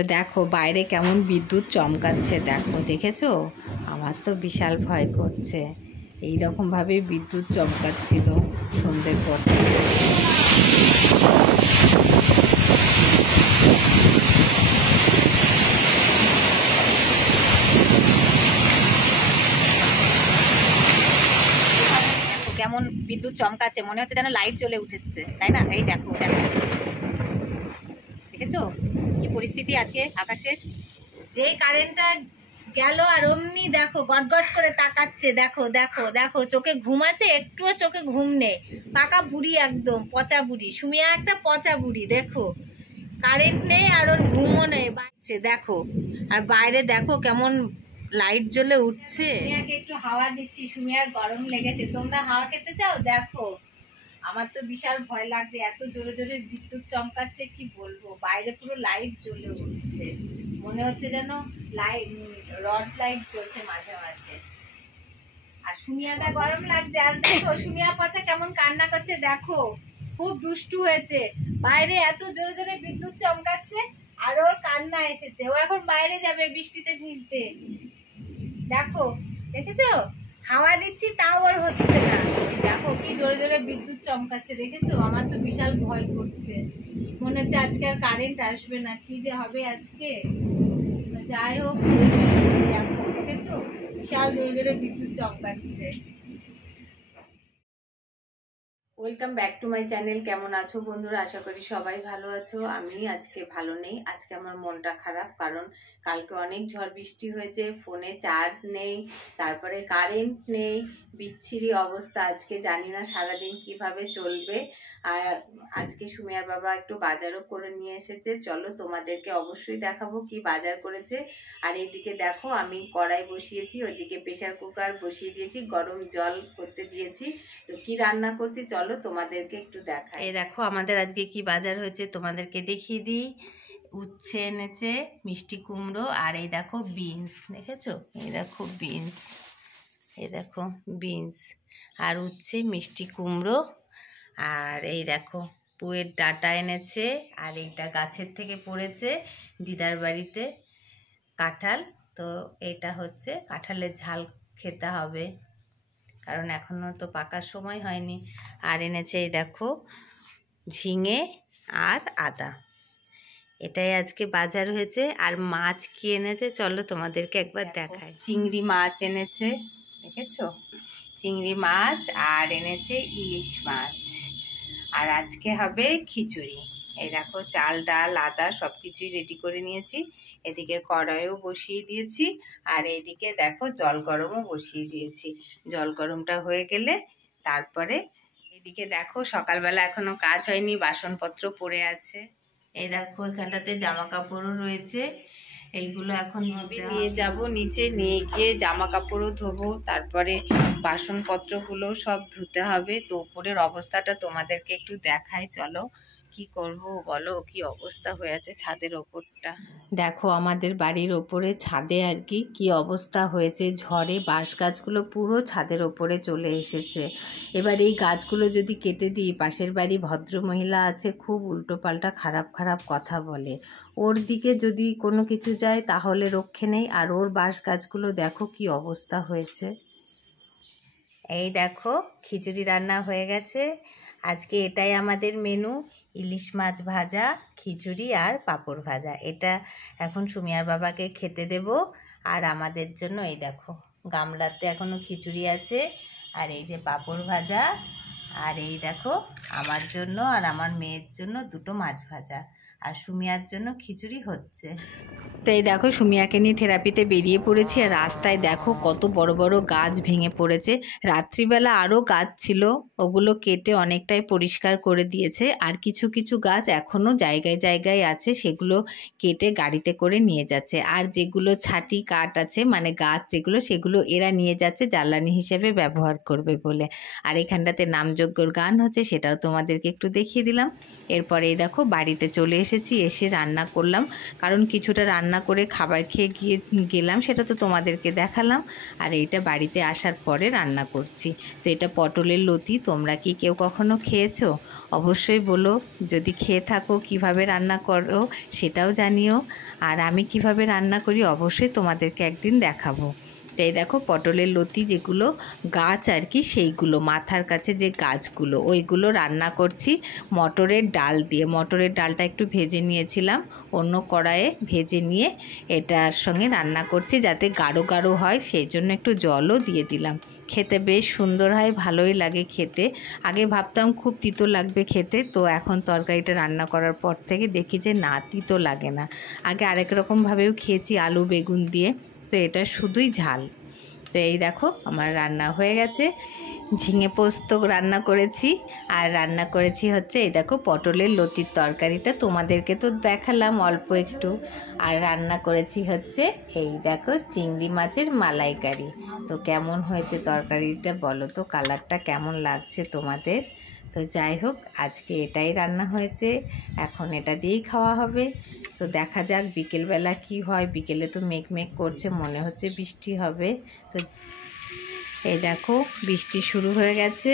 তো দেখো বাইরে কেমন বিদ্যুৎ চমকাচ্ছে, দেখো দেখেছো? আমার তো বিশাল ভয় করছে। এইরকমভাবে বিদ্যুৎ চমকাচ্ছিল সন্ধ্যের পর থেকে। কেমন বিদ্যুৎ চমকাচ্ছে, মনে হচ্ছে যেন লাইট জ্বলে উঠেছে, তাই না? এই দেখো দেখো, দেখেছো কি পরিস্থিতি আজকে আকাশের? যে কারেন্টটা গেল আর অমনি দেখো গটগট করে তাকাচ্ছে, দেখো দেখো দেখো, চোখে ঘুম আছে? একটুও চোখে ঘুম নেই, পাকা বুড়ি, একদম পচা বুড়ি। সুমিয়া একটা পচা বুড়ি, দেখো কারেন্ট নেই আর ওর ঘুমও নেই, বাজছে দেখো। আর বাইরে দেখো কেমন লাইট জ্বলে উঠছে। সুমিয়াকে একটু হাওয়া দিচ্ছি, সুমিয়ার গরম লেগেছে। তোমরা হাওয়া খেতে চাও? দেখো আমার তো বিশাল ভয় লাগছে, এত জোরে জোরে বিদ্যুৎ চমকাচ্ছে, কি বলবো। বাইরে পুরো লাইট জ্বলে উঠছে, মনে হচ্ছে যেন লাইট, রড লাইট জ্বলছে মাঝে মাঝে। আর সুমিয়াটা গরম লাগছে। আর দেখো সুমিয়া পচা কেমন কান্না করছে, দেখো খুব দুষ্টু হয়েছে। বাইরে এত জোরে জোরে বিদ্যুৎ চমকাচ্ছে আর ওর কান্না এসেছে। ও এখন বাইরে যাবে বৃষ্টিতে ভিজতে, দেখো দেখেছো? হাওয়া দিচ্ছি তাও ওর হচ্ছে না। দেখো কি জোরে জোরে বিদ্যুৎ চমকাচ্ছে, দেখেছো? আমার তো বিশাল ভয় করছে, মনে হচ্ছে আজকে আর কারেন্ট আসবে না, কি যে হবে আজকে। যাই হোক, দেখো দেখেছো বিশাল জোরে জোরে বিদ্যুৎ চমকাচ্ছে। Welcome back to my channel. কেমন আছো বন্ধুরা? আশা করি সবাই ভালো আছো। আমি আজকে ভালো নেই, আজকে আমার মনটা খারাপ, কারণ কালকে অনেক ঝড় বৃষ্টি হয়েছে, ফোনে চার্জ নেই, তারপরে কারেন্ট নেই, বিচ্ছিরি অবস্থা। আজকে জানি না সারাদিন কিভাবে চলবে। আর আজকে সুমিয়ার বাবা একটু বাজারও করে নিয়ে এসেছে, চলো তোমাদেরকে অবশ্যই দেখাবো কি বাজার করেছে। আর এইদিকে দেখো আমি কড়াই বসিয়েছি, ওইদিকে প্রেসার কুকার বসিয়ে দিয়েছি, গরম জল করতে দিয়েছি। তো কি রান্না করছি চলো তোমাদেরকে একটু দেখাই। এই দেখো আমাদের আজকে কি বাজার হয়েছে তোমাদেরকে দেখিয়ে দিই। উচ্ছে এনেছে, মিষ্টি কুমড়ো, আর এই দেখো বিনস, দেখেছো? এই দেখো বিনস, এই দেখো বিনস আর উচ্ছে, মিষ্টি কুমড়ো, আর এই দেখো পুয়ের ডাঁটা এনেছে। আর এইটা গাছের থেকে পড়েছে দিদার বাড়িতে কাঁঠাল, তো এটা হচ্ছে কাঁঠালের ঝাল খেতে হবে, কারণ এখনো তো পাকার সময় হয়নি। আর এনেছে এই দেখো ঝিঙে আর আদা, এটাই আজকে বাজার হয়েছে। আর মাছ কি এনেছে চলো তোমাদেরকে একবার দেখাই। চিংড়ি মাছ এনেছে, দেখেছো? চিংড়ি মাছ, আর এনেছে ইলিশ মাছ। আর আজকে হবে খিচুড়ি। এই দেখো চাল ডাল আদা সব কিছুই রেডি করে নিয়েছি। এদিকে কড়াইও বসিয়ে দিয়েছি, আর এইদিকে দেখো জল গরমও বসিয়ে দিয়েছি। জল গরমটা হয়ে গেলে তারপরে এদিকে দেখো সকালবেলা এখনো কাজ হয়নি, বাসনপত্র পড়ে আছে। এই দেখো এখানটাতে জামা কাপড়ও রয়েছে, এইগুলো এখন নিয়ে যাব নিচে, নিয়ে গিয়ে জামা কাপড়ও ধোবো, তারপরে বাসনপত্রগুলো সব ধুতে হবে। তো উপরের অবস্থাটা তোমাদেরকে একটু দেখাই, চলো। কি করব বলো, কি অবস্থা হয়ে আছে ছাদের ওপরটা। দেখো আমাদের বাড়ির ওপরে ছাদে আর কি অবস্থা হয়েছে, ঝড়ে বাঁশ গাছগুলো পুরো ছাদের ওপরে চলে এসেছে। এবার এই গাছগুলো যদি কেটে দিই, পাশের বাড়ি ভদ্রমহিলা আছে, খুব উল্টোপাল্টা খারাপ খারাপ কথা বলে, ওর দিকে যদি কোনো কিছু যায় তাহলে রক্ষে নেই। আর ওর বাঁশ গাছগুলো দেখো কি অবস্থা হয়েছে। এই দেখো খিচুড়ি রান্না হয়ে গেছে, আজকে এটাই আমাদের মেনু, ইলিশ মাছ ভাজা, খিচুড়ি আর পাঁপড় ভাজা। এটা এখন সুমিয়ার বাবাকে খেতে দেব। আর আমাদের জন্য এই দেখো গামলাতে এখনো খিচুড়ি আছে, আর এই যে পাঁপড় ভাজা, আর এই দেখো আমার জন্য আর আমার মেয়ের জন্য দুটো মাছ ভাজা, আর সুমিয়ার জন্য খিচুড়ি হচ্ছে। তো এই দেখো সুমিয়াকে নিয়ে থেরাপিতে বেরিয়ে পড়েছি। আর রাস্তায় দেখো কত বড় বড় গাছ ভেঙে পড়েছে। রাত্রিবেলা আরও গাছ ছিল, ওগুলো কেটে অনেকটাই পরিষ্কার করে দিয়েছে। আর কিছু কিছু গাছ এখনও জায়গায় জায়গায় আছে, সেগুলো কেটে গাড়িতে করে নিয়ে যাচ্ছে। আর যেগুলো ছাটি কাঠ আছে, মানে গাছ যেগুলো, সেগুলো এরা নিয়ে যাচ্ছে জ্বালানি হিসেবে ব্যবহার করবে বলে। আর এখানটাতে নামযজ্ঞর গান হচ্ছে, সেটাও তোমাদেরকে একটু দেখিয়ে দিলাম। এরপরে এই দেখো বাড়িতে চলে এসেছি, এসে রান্না করলাম, কারণ কিছুটা রান্না করে খাবার খেয়ে গেলাম, সেটা তো তোমাদেরকে দেখালাম। আর এইটা বাড়িতে আসার পরে রান্না করছি। তো এটা পটলের লতি। তোমরা কি কেউ কখনো খেয়েছো? অবশ্যই বলো, যদি খেয়ে থাকো কিভাবে রান্না করো সেটাও জানিও। আর আমি কিভাবে রান্না করি অবশ্যই তোমাদেরকে একদিন দেখাবো। এই দেখো পটলের লতি, যেগুলো গাছ আর কি, সেইগুলো মাথার কাছে যে গাছগুলো, ওইগুলো রান্না করছি মটরের ডাল দিয়ে। মটরের ডালটা একটু ভেজে নিয়েছিলাম অন্য কড়াইয়ে, ভেজে নিয়ে এটার সঙ্গে রান্না করছি যাতে গাঢ় গাঢ় হয়, সেই জন্য একটু জলও দিয়ে দিলাম। খেতে বেশ সুন্দর হয়, ভালোই লাগে খেতে। আগে ভাবতাম খুব তিতো লাগবে খেতে, তো এখন তরকারিটা রান্না করার পর থেকে দেখি যে না, তিতো লাগে না। আগে আরেক রকমভাবেও খেয়েছি, আলু বেগুন দিয়ে, তো এটা শুধুই ঝাল। তো এই দেখো আমার রান্না হয়ে গেছে। ঝিঙে পোস্ত রান্না করেছি, আর রান্না করেছি হচ্ছে এই দেখো পটলের লতির তরকারিটা, তোমাদেরকে তো দেখালাম অল্প একটু। আর রান্না করেছি হচ্ছে এই দেখো চিংড়ি মাছের মালাইকারি। তো কেমন হয়েছে তরকারিটা বলো তো, কালারটা কেমন লাগছে তোমাদের? তো যাই হোক, আজকে এটাই রান্না হয়েছে, এখন এটা দিয়েই খাওয়া হবে। তো দেখা যাক বিকেলবেলা কি হয়। বিকেলে তো মেঘ করছে, মনে হচ্ছে বৃষ্টি হবে। তো এই দেখো বৃষ্টি শুরু হয়ে গেছে,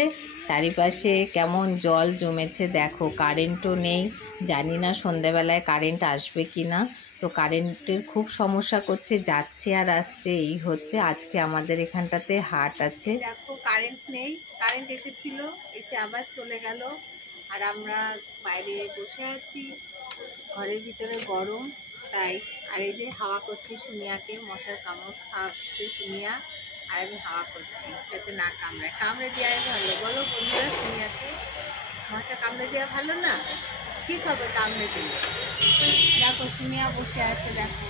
চারিপাশে কেমন জল জমেছে দেখো। কারেন্টও নেই, জানি না সন্ধ্যাবেলায় কারেন্ট আসবে কি না। তো কারেন্টের খুব সমস্যা করছে, যাচ্ছে আর আসছে, এই হচ্ছে। আজকে আমাদের এখানটাতে হাট আছে। দেখো কারেন্ট নেই, কারেন্ট এসেছিল, এসে আবার চলে গেল। আর আমরা বাইরে বসে আছি, ঘরের ভিতরে গরম তাই। আর এই যে হাওয়া করছি সুমিয়াকে, মশার কামড় খাচ্ছে সুমিয়া, আর আমি হাওয়া করছি যাতে না কামড়ায়। কামড়ে দেওয়াই ভালো বলো বন্ধুরা, সুমিয়াকে মশা কামড়ে দেওয়া ভালো না, ঠিক হবে কামড়ে দিলে। দেখো সুমিয়া বসে আছে, দেখো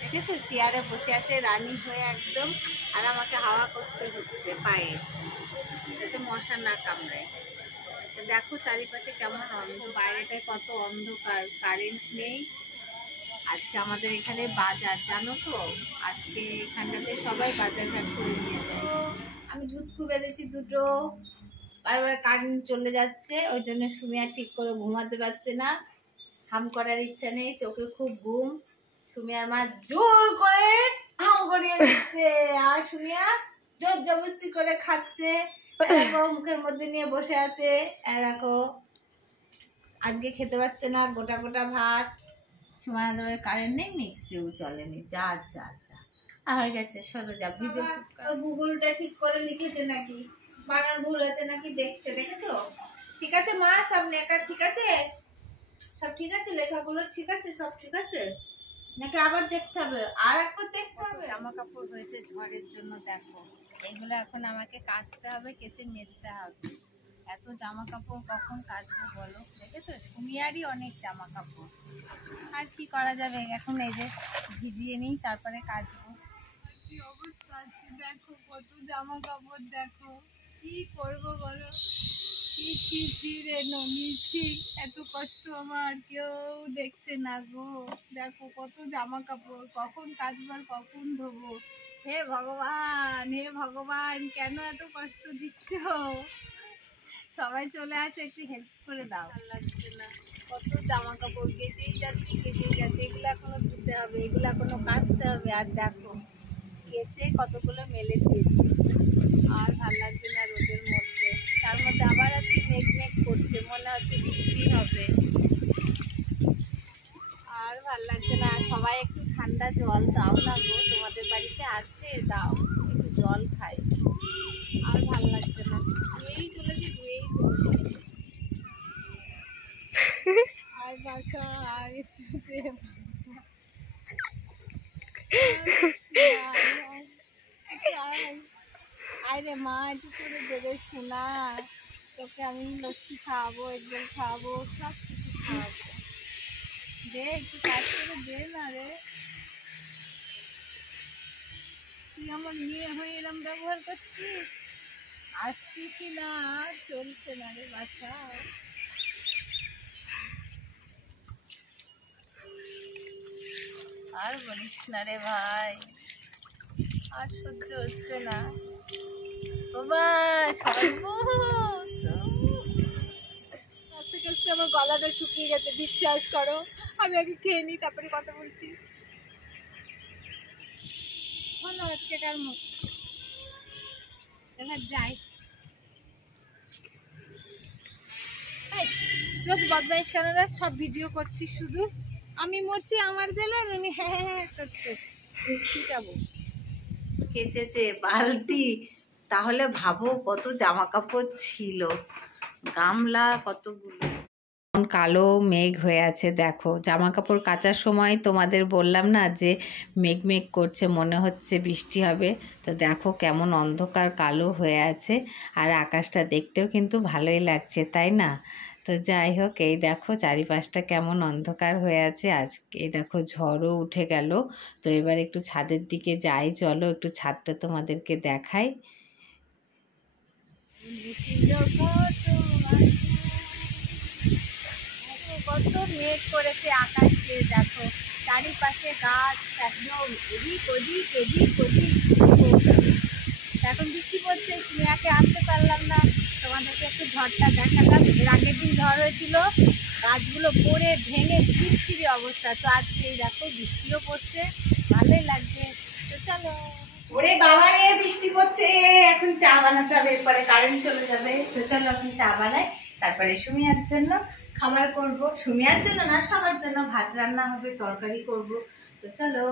দেখেছো চেয়ারে বসে আছে রানী হয়ে একদম, আর আমাকে হাওয়া করতে হচ্ছে পায়ে যাতে মশা না কামড়ায়। দেখো চারিপাশে কেমন অন্ধ, বাইরেটায় কত অন্ধকার, কারেন্ট নেই। আজকে আমাদের এখানে বাজার, জানো তো, আজকে এখানটাতে সবাই বাজার ঘাট করে নিয়ে যায়। আমি ঝুটকু বেঁধেছি দুটো, বারবার কারেন্ট চলে যাচ্ছে, ওই জন্য সুমিয়া ঠিক করে ঘুমাতে পারছে না, হাম করার ইচ্ছা নেই, চোখে খুব ঘুম। সুমিয়ার মা জোর করে হাম করিয়ে দিচ্ছে, আর সুমিয়া জোর জবরদস্তি করে খাচ্ছে। এরকম মুখের মধ্যে নিয়ে বসে আছে, এরকম আজকে খেতে পারছে না গোটা গোটা ভাত। সময় কারেন্ট নেই, মিক্সিও চলেনি, যা যা যা হয়ে গেছে। সরে যা, ভিডিও গুগলটা ঠিক করে লিখেছে নাকি, বানান ভুল হয়েছে নাকি দেখছে, দেখেছো? ঠিক আছে মা, সব লেখা ঠিক আছে, সব ঠিক আছে, লেখাগুলো ঠিক আছে, সব ঠিক আছে নাকি আবার দেখতে হবে? আর একবার দেখতে হবে। জামা কাপড় হয়েছে ঝড়ের জন্য, দেখো এগুলো এখন আমাকে কাচতে হবে, কেচে মেলতে হবে। এত জামা কাপড় কখন কাচবো বলো? দেখেছো সুমিয়ারই অনেক জামা কাপড়, আর কি করা যাবে, এখন এই যে ভিজিয়ে নিই তারপরে কাচবো। কি অবস্থা, দেখো কত জামা কাপড়, দেখো কি করবো বলো? ছি ছি ছি রে নমিছি, এত কষ্ট আমার, কেউ দেখছে না গো। দেখো কত জামা কাপড়, কখন কাচবার কখন ধোবো। হে ভগবান, হে ভগবান, কেন এত কষ্ট দিচ্ছ? সবাই চলে আসে, একটু হেল্প করে দাও। ভালো লাগছে না, কত জামা কাপড় কেচেই যাচ্ছে, এগুলো এখনো ধুতে হবে, এগুলো এখনো কাচতে হবে। আর দেখো কেচে কতগুলো মেলে দিয়েছি, আর ভালো লাগছে না রোদের মধ্যে। তার মধ্যে আবার আজকে মেঘ করছে, মনে হচ্ছে বৃষ্টি হবে, আর ভাল লাগছে না। সবাই একটু ঠান্ডা জল দাও না গো, তোমাদের বাড়িতে আছে, দাও একটু জল খাই, আর ভাল লাগছে না। ধুয়েই চলেছি, আয় বাসা, আর একটু আয় রে মা, একটু করে দেবে শোনা, তোকে আমি লস্যি খাওয়াবো, এগরোল খাওয়াবো, সব কিছু খাওয়াবো, দে একটু কাজ করে দে না রে। তুই আমার মেয়ে হয়ে এরম ব্যবহার করছিস, আসছিস না, চলছে না রে বাচ্চা। আর বলিস না রে ভাই, আর সহ্য হচ্ছে না বাবা, আস্তে আস্তে আমার গলাটা শুকিয়ে গেছে, বিশ্বাস করো। আমি আগে খেয়ে নিই, তারপরে কথা বলছি। হলো আজকেকার মতো, এবার যাই। রোজ বদমাইশ কারণে সব ভিডিও করছি, শুধু আমি মরছি আমার জেলার, উনি হ্যাঁ হ্যাঁ হ্যাঁ করছে। কি যাবো কেচেছে বালতি, তাহলে ভাবো কত জামা কাপড় ছিল, গামলা কতগুলো। কালো মেঘ হয়ে আছে, দেখো জামা কাপড় কাচার সময় তোমাদের বললাম না যে মেঘ মেঘ করছে, মনে হচ্ছে বৃষ্টি হবে। তো দেখো কেমন অন্ধকার কালো হয়ে আছে, আর আকাশটা দেখতেও কিন্তু ভালোই লাগছে, তাই না? তো যাই হোক, এই দেখো চারিপাশটা কেমন অন্ধকার হয়ে আছে। আজকে এই দেখো ঝড়ও উঠে গেল। তো এবার একটু ছাদের দিকে যাই, চলো একটু ছাদটা তোমাদেরকে দেখাই। কত মেঘ করেছে আকাশে, দেখো চারিপাশে গাছ, একদম এদিক ওদিক এদিক ওদিক। এখন বৃষ্টি পড়ছে, স্নেহাকে আনতে পারলাম না, তোমাদেরকে একটু ঝড়টা দেখালাম। এর আগের দিন ঝড় হয়েছিল, গাছগুলো পড়ে ভেঙে ছিঁড়ছিড়ি অবস্থা। তো আজকে এই দেখো বৃষ্টিও পড়ছে, ভালোই লাগছে। তো চলো। ওরে বাবা রে, বৃষ্টি পড়ছে, এখন চা বানাতে হবে, এরপরে কারেন্ট চলে যাবে। তো চলো এখন চা বানাই, তারপরে সুমিয়ার জন্য খাবার করব। সুমিয়ার জন্য না, সবার জন্য ভাত রান্না হবে, তরকারি করব। তো চলো।